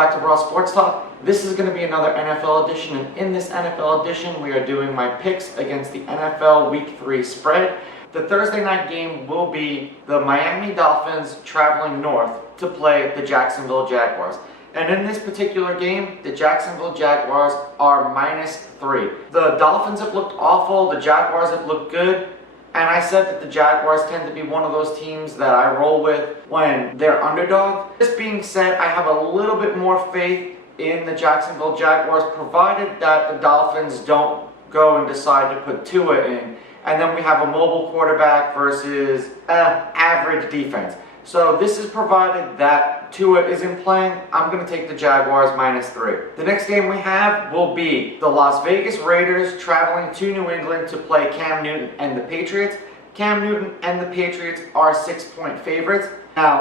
back to Raw Sports Talk. This is going to be another NFL edition, and in this NFL edition, we are doing my picks against the NFL Week 3 spread. The Thursday night game will be the Miami Dolphins traveling north to play the Jacksonville Jaguars. And in this particular game, the Jacksonville Jaguars are -3. The Dolphins have looked awful, the Jaguars have looked good. And I said that the Jaguars tend to be one of those teams that I roll with when they're underdog. This being said, I have a little bit more faith in the Jacksonville Jaguars, provided that the Dolphins don't go and decide to put Tua in. And then we have a mobile quarterback versus average defense. So this is provided that Tua isn't playing. I'm going to take the Jaguars -3. The next game we have will be the Las Vegas Raiders traveling to New England to play Cam Newton and the Patriots. Cam Newton and the Patriots are 6-point favorites. Now,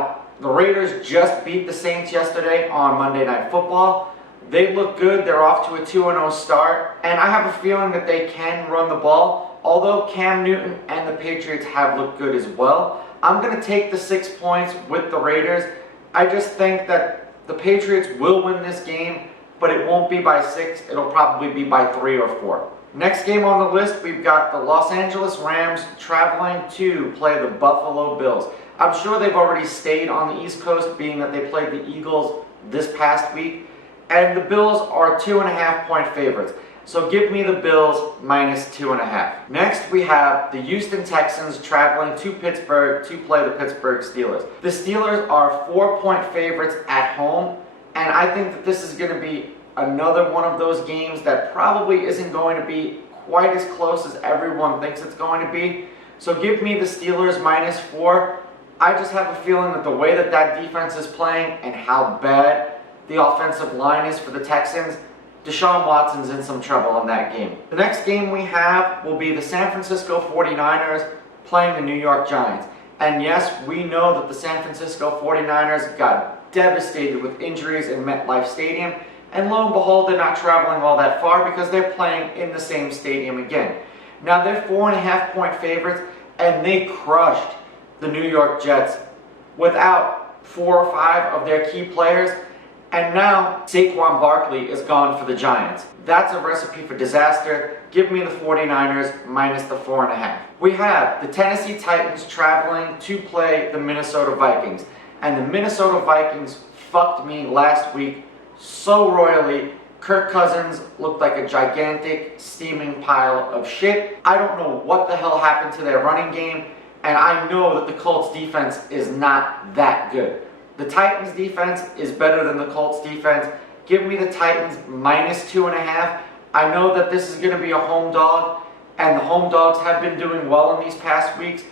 the Raiders just beat the Saints yesterday on Monday Night Football. They look good. They're off to a 2-0 start. And I have a feeling that they can run the ball, although Cam Newton and the Patriots have looked good as well. I'm going to take the 6 points with the Raiders. I just think that the Patriots will win this game, but it won't be by 6. It'll probably be by 3 or 4. Next game on the list, we've got the Los Angeles Rams traveling to play the Buffalo Bills. I'm sure they've already stayed on the East Coast, being that they played the Eagles this past week. And the Bills are 2.5-point favorites. So give me the Bills -2.5. Next, we have the Houston Texans traveling to Pittsburgh to play the Pittsburgh Steelers. The Steelers are 4-point favorites at home, and I think that this is going to be another one of those games that probably isn't going to be quite as close as everyone thinks it's going to be. So give me the Steelers -4. I just have a feeling that the way that that defense is playing and how bad the offensive line is for the Texans, Deshaun Watson's in some trouble in that game. The next game we have will be the San Francisco 49ers playing the New York Giants. And yes, we know that the San Francisco 49ers got devastated with injuries in MetLife Stadium. And lo and behold, they're not traveling all that far because they're playing in the same stadium again. Now they're 4.5-point favorites, and they crushed the New York Jets without 4 or 5 of their key players. And now Saquon Barkley is gone for the Giants. That's a recipe for disaster. Give me the 49ers -4.5. We have the Tennessee Titans traveling to play the Minnesota Vikings. And the Minnesota Vikings fucked me last week so royally. Kirk Cousins looked like a gigantic steaming pile of shit. I don't know what the hell happened to their running game. And I know that the Colts defense is not that good. The Titans defense is better than the Colts defense. Give me the Titans -2.5. I know that this is going to be a home dog, and the home dogs have been doing well in these past weeks,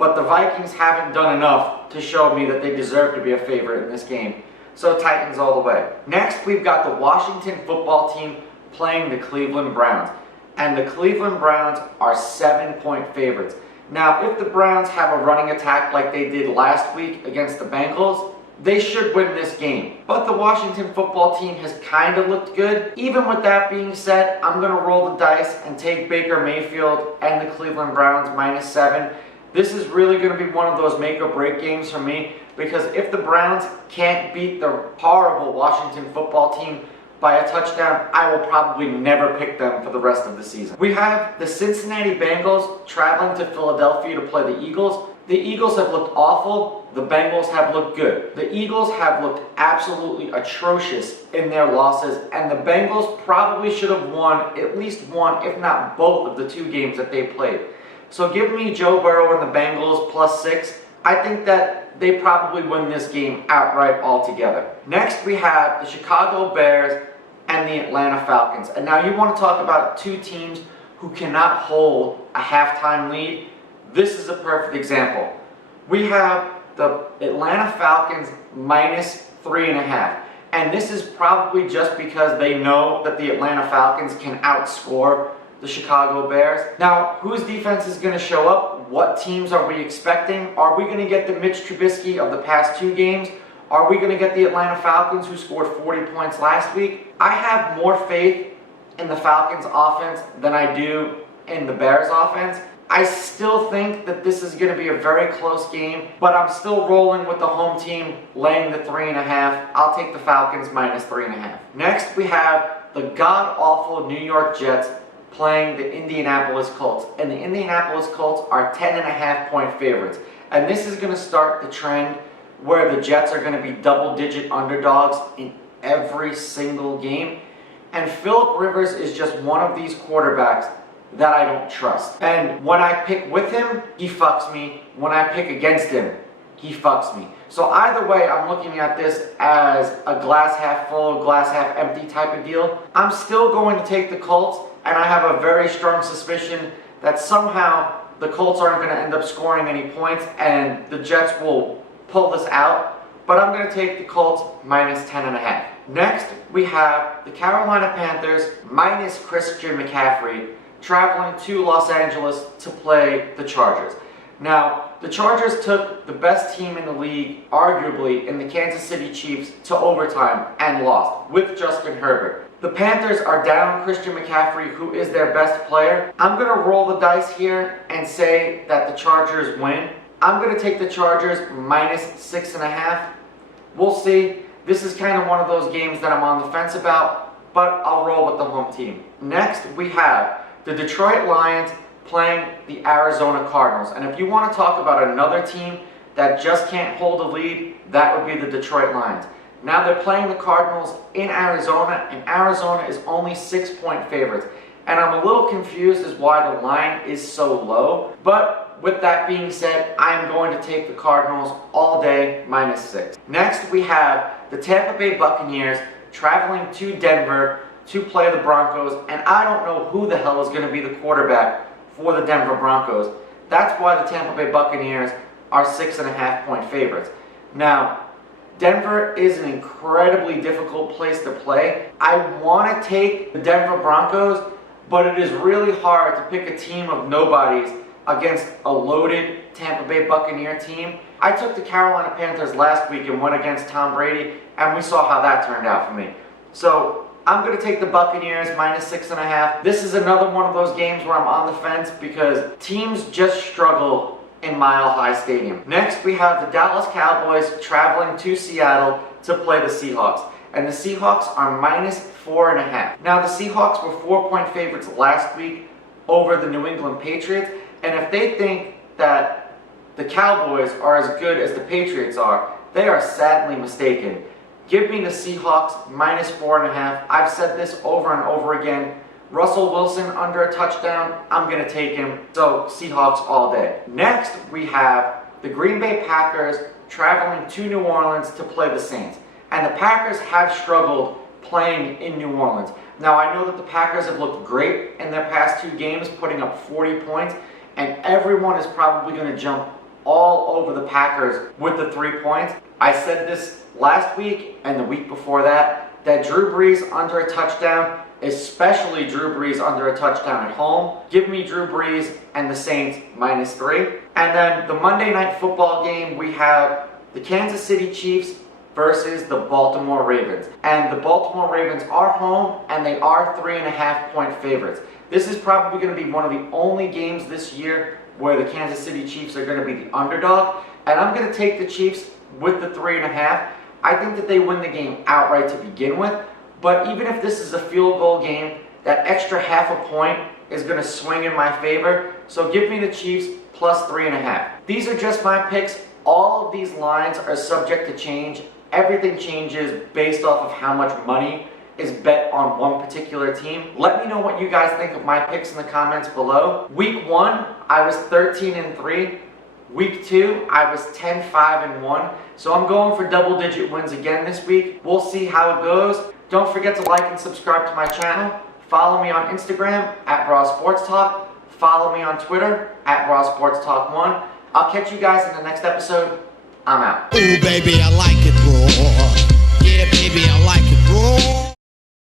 but the Vikings haven't done enough to show me that they deserve to be a favorite in this game. So Titans all the way. Next, we've got the Washington football team playing the Cleveland Browns. And the Cleveland Browns are 7-point favorites. Now, if the Browns have a running attack like they did last week against the Bengals, they should win this game. But the Washington football team has kind of looked good. Even with that being said, I'm going to roll the dice and take Baker Mayfield and the Cleveland Browns -7. This is really going to be one of those make or break games for me, because if the Browns can't beat the horrible Washington football team by a touchdown, I will probably never pick them for the rest of the season. We have the Cincinnati Bengals traveling to Philadelphia to play the Eagles. The Eagles have looked awful. The Bengals have looked good. The Eagles have looked absolutely atrocious in their losses, and the Bengals probably should have won at least one, if not both, of the 2 games that they played. So give me Joe Burrow and the Bengals +6. I think that they probably win this game outright altogether. Next, we have the Chicago Bears and the Atlanta Falcons. And now you want to talk about 2 teams who cannot hold a halftime lead. This is a perfect example. We have the Atlanta Falcons -3.5. And this is probably just because they know that the Atlanta Falcons can outscore the Chicago Bears. Now, whose defense is going to show up? What teams are we expecting? Are we going to get the Mitch Trubisky of the past 2 games? Are we going to get the Atlanta Falcons who scored 40 points last week? I have more faith in the Falcons offense than I do in the Bears offense. I still think that this is going to be a very close game, but I'm still rolling with the home team laying the 3.5. I'll take the Falcons minus 3.5. Next, we have the god-awful New York Jets playing the Indianapolis Colts. And the Indianapolis Colts are 10.5-point favorites. And this is going to start the trend where the Jets are going to be double-digit underdogs in every single game. And Phillip Rivers is just one of these quarterbacks that I don't trust. And when I pick with him, he fucks me. When I pick against him, he fucks me. So either way, I'm looking at this as a glass half full, glass half empty type of deal. I'm still going to take the Colts, and I have a very strong suspicion that somehow the Colts aren't going to end up scoring any points and the Jets will pull this out. But I'm going to take the Colts minus 10.5. Next, we have the Carolina Panthers minus Christian McCaffrey traveling to Los Angeles to play the Chargers. Now, the Chargers took the best team in the league, arguably, in the Kansas City Chiefs to overtime and lost with Justin Herbert. The Panthers are down Christian McCaffrey, who is their best player. I'm going to roll the dice here and say that the Chargers win. I'm going to take the Chargers minus 6.5. We'll see. This is kind of one of those games that I'm on the fence about, but I'll roll with the home team. Next, we have the Detroit Lions playing the Arizona Cardinals. And if you want to talk about another team that just can't hold a lead, that would be the Detroit Lions. Now they're playing the Cardinals in Arizona, and Arizona is only 6-point favorites. And I'm a little confused as why the line is so low. But with that being said, I'm going to take the Cardinals all day, minus 6. Next, we have the Tampa Bay Buccaneers traveling to Denver to play the Broncos, and I don't know who the hell is going to be the quarterback for the Denver Broncos. That's why the Tampa Bay Buccaneers are 6.5-point favorites. Now, Denver is an incredibly difficult place to play. I want to take the Denver Broncos, but it is really hard to pick a team of nobodies against a loaded Tampa Bay Buccaneer team. I took the Carolina Panthers last week and went against Tom Brady, and we saw how that turned out for me. So I'm going to take the Buccaneers minus 6.5. This is another one of those games where I'm on the fence because teams just struggle in Mile High Stadium. Next, we have the Dallas Cowboys traveling to Seattle to play the Seahawks. And the Seahawks are minus 4.5. Now, the Seahawks were 4-point favorites last week over the New England Patriots. And if they think that the Cowboys are as good as the Patriots are, they are sadly mistaken. Give me the Seahawks minus 4.5. I've said this over and over again. Russell Wilson under a touchdown, I'm going to take him. So Seahawks all day. Next, we have the Green Bay Packers traveling to New Orleans to play the Saints. And the Packers have struggled playing in New Orleans. Now, I know that the Packers have looked great in their past 2 games, putting up 40 points. And everyone is probably going to jump all over the Packers with the 3 points. I said this last week and the week before that Drew Brees under a touchdown, especially Drew Brees under a touchdown at home. Give me Drew Brees and the Saints minus 3. And then the Monday Night Football game, we have the Kansas City Chiefs versus the Baltimore Ravens. And the Baltimore Ravens are home, and they are 3.5-point favorites. This is probably going to be one of the only games this year where the Kansas City Chiefs are going to be the underdog. And I'm going to take the Chiefs with the 3.5. I think that they win the game outright to begin with. But even if this is a field goal game, that extra half a point is going to swing in my favor. So give me the Chiefs plus 3.5. These are just my picks. All of these lines are subject to change. Everything changes based off of how much money is bet on one particular team. Let me know what you guys think of my picks in the comments below. Week 1, I was 13-3. Week 2, I was 10-5-1. So I'm going for double-digit wins again this week. We'll see how it goes. Don't forget to like and subscribe to my channel. Follow me on Instagram at Raw Sports Talk. Follow me on Twitter at Raw Sports Talk 1. I'll catch you guys in the next episode. I'm out. Ooh, baby, I like it raw. Yeah, baby, I like it raw.